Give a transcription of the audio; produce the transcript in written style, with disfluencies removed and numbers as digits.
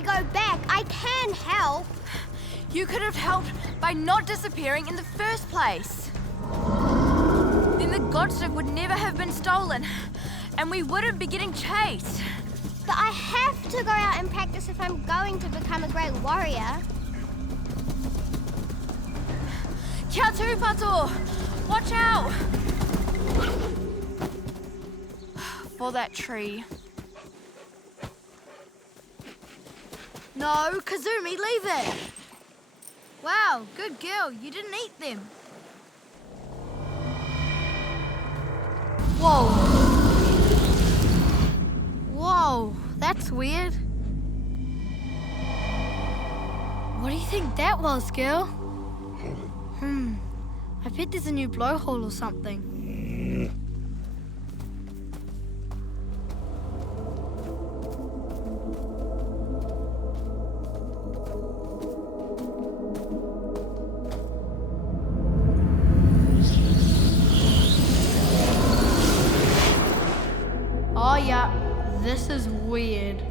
me go back. I can help. You could have helped by not disappearing in the first place. Then the god stick would never have been stolen, and we wouldn't be getting chased. But I have to go out and practice if I'm going to become a great warrior. Kia Tūpato! Watch out! For that tree. No, Kazumi, leave it. Wow, good girl. You didn't eat them. Whoa. Whoa, that's weird. What do you think that was, girl? I bet there's a new blowhole or something. Oh yeah, this is weird.